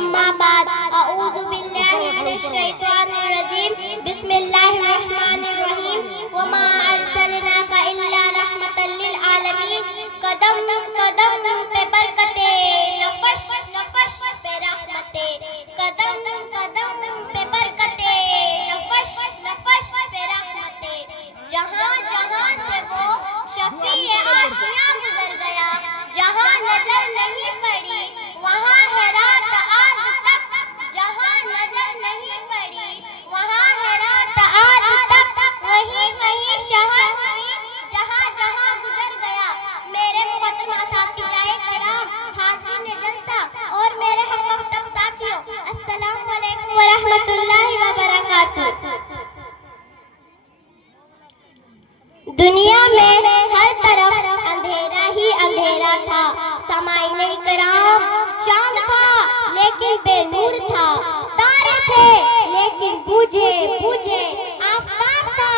अम्मा बाद अऊज़ु बिल्लाहि मिनश शैतानिर रजीम बिस्मिल्लाहिर रहमानिर रहीम वमा अरसलनाका इल्ला रहमतल लिल आलमीन। कदम कदम पे बरकते, नफस नफस पे रहमते, कदम कदम पे बरकते, नफस नफस पे रहमते। जहाँ जहाँ से वो शफीए आशियाँ गुजर गया, जहाँ नजर नहीं पड़ी वहाँ है रात आज तक, जहाँ नजर नहीं पड़ी वहाँ है रात आज तक। वहीं वहीं शहर हुई जहाँ जहाँ गुजर गया। मेरे मुहतरम असातिज़ाए कराम, हाज़रीन जलसा और मेरे हम मकतब साथियों, अस्सलामु अलैकुम व रहमतुल्लाहि व बरकातुहू। दुनिया में हर तरफ अंधेरा ही अंधेरा था। समाइने इकराम, चांद था लेकिन बेनूर था, तारे थे लेकिन बूझे बूझे, आफताब था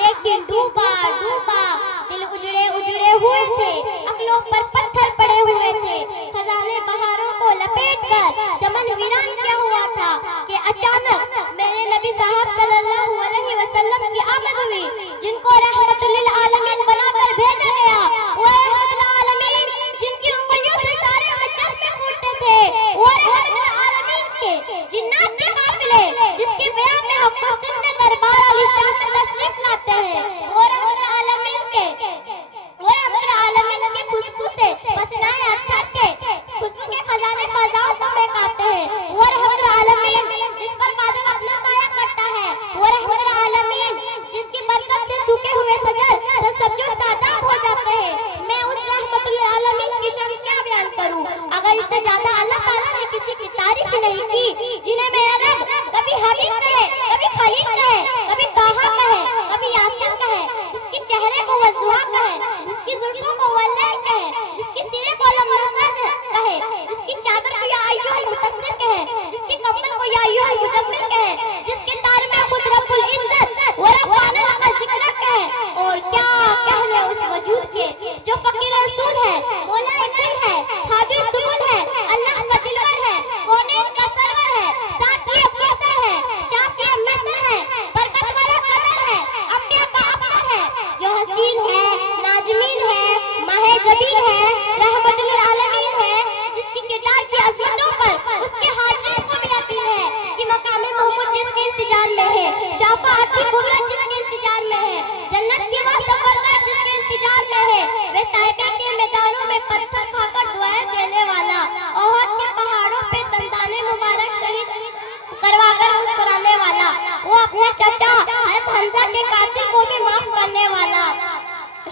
लेकिन डूबा डूबा। दिल उजड़े उजड़े हुए थे, अक्लों पर पत्थर पड़े हुए थे। खजाने बहारों को लपेट कर चमन वीरान क्या हुआ था कि अचानक मेरे नबी साहब सल्लल्लाहु अलैहि वसल्लम की आमद हुई, जिनको रहमतुल लिल आलमीन बनाकर भेजा गया। वो रहमतुल आलमीन जिनकी उंगलियों से सारे चश्मे फूटते थे, वो रहमतुल आलमीन के जिन्नात के काफिले जिसके बयान में हमको सुनने दरबार आलिशान में तशरीफ लाते हैं। वो रहमतुल आलमीन के खुशबू से पसीनाए अत्थर के खुशबू के खजाने फजाओं को महकाते हैं। वो रहमतुल आलमीन जिस पर बादल अपना साया करता है, वो रहमतुल आलमीन जिसकी बरकत से सूखे हुए सजल सब्जों सादाब हो जाते हैं। मैं उस रहमतुल आलमीन की शान क्या बयान करूं, अगर इससे ज्यादा अल्लाह ताला ने किसी की तारीफ नहीं की, जिन्हें मेरा रब कभी हबीब कहे, कभी खलील कहे, कभी ताहा कहे, कभी यासीन कहे, जिसके चेहरे को वज़्ज़ुहा कहे, जिसकी जुल्फों को वल्लैल कहे, जिसके सीने को लम नशरज कहे, जिसकी चादर को या अय्युहल मुतस्सिर कहे, जिसके कम्बल को या अय्युहल मुजम्मिल कहे, जिसके तार में खुद रब्बुल इज्जत व रफ़अना लका ज़िक्रक कहे। और क्या कहने उस वजूद के जो फकीर रसूल है, मौला कुल है, हादी सुबुल है, अल्लाह का दिलवर है, कौनैन का सरवर है, साक़ी कौसर है, शाफ़ी मसर है, बरकत वाला कदर है, अंबिया का अफसर है, जो हसीन है, नाज़मीन है, माहे जबीर है, रहमतुल आलमीन है, जिसकी किरदार की अज़मतों पर उसके हाजिर को भी यकीन है कि मकाम महमूद जिसके इंतजार में है, शाफ़ाअत की कुर्रत जिसके इंतजार में है, जन्नत की वह सफरगाह जिसके इंतजार में है, वे ताइबा के मैदानों में पत्थर खाकर दुआएं देने वाला, ओहद के पहाड़ों पे दंदाने मुबारक शहीद करवाकर मुस्कुराने वाला, वो अपने चचा हज़रत हमज़ा के कातिल को भी माफ करने वाला।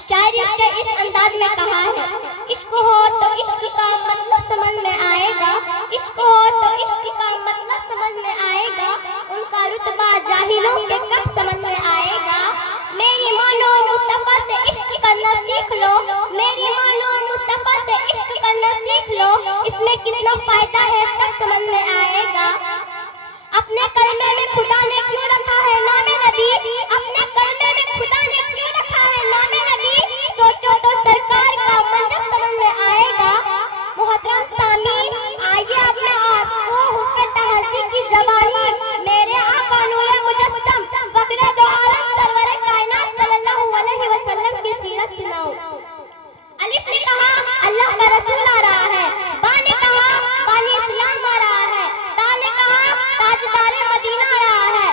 शायरी इसके इस अंदाज में कहा है, इश्क हो तो इश्क का मतलब समझ में आएगा, इश्क हो तो इश्क का मतलब समझ में आएगा, उनका रुतबा जाहिलों के कब समझ में आएगा। मेरी मानो मुस्तफा से इश्क करना सीख लो, मेरी मानो मुस्तफा से इश्क करना सीख लो, इसमें कितना फायदा है तब समझ में आएगा। अपने कलमे में खुदा ने क्यों रखा है नामे नबी, अपने कलमे में खुदा ने क्यों रखा है नामे नबी, सोचो तो सरकार का मंजर समझ में आएगा। मोहतरम सामीन, आइए अब मैं आपको हुफ़्फ़े तहज़्ज़ुब की ज़बानी मेरे आका नूरे मुजस्सम फ़ख्रे दो आलम सरवरे कायनात सल्लल्लाहु अलैहि वसल्लम की सीरत सुनाऊं। अलिफ ने कहा अल्लाह का रसूल आ रहा है, बा ने कहा बानी इस्लाम आ रहा है, ता ने कहा ताजदारे मदीना आ रहा है,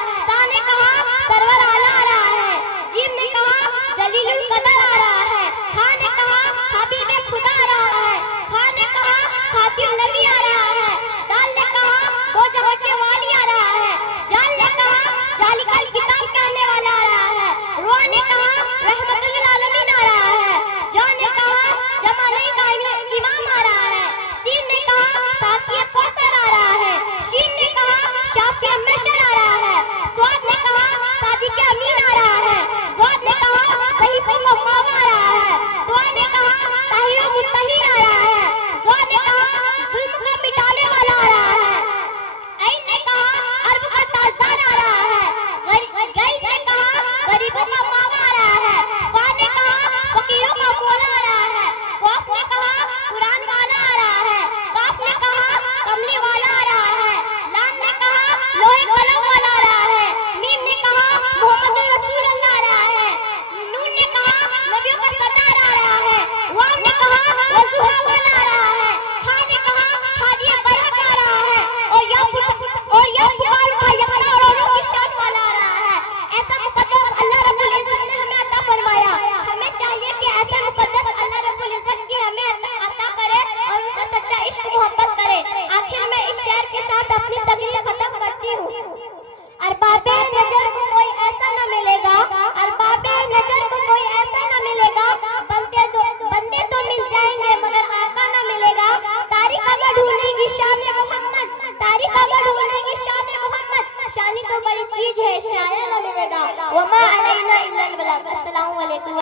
इलाहा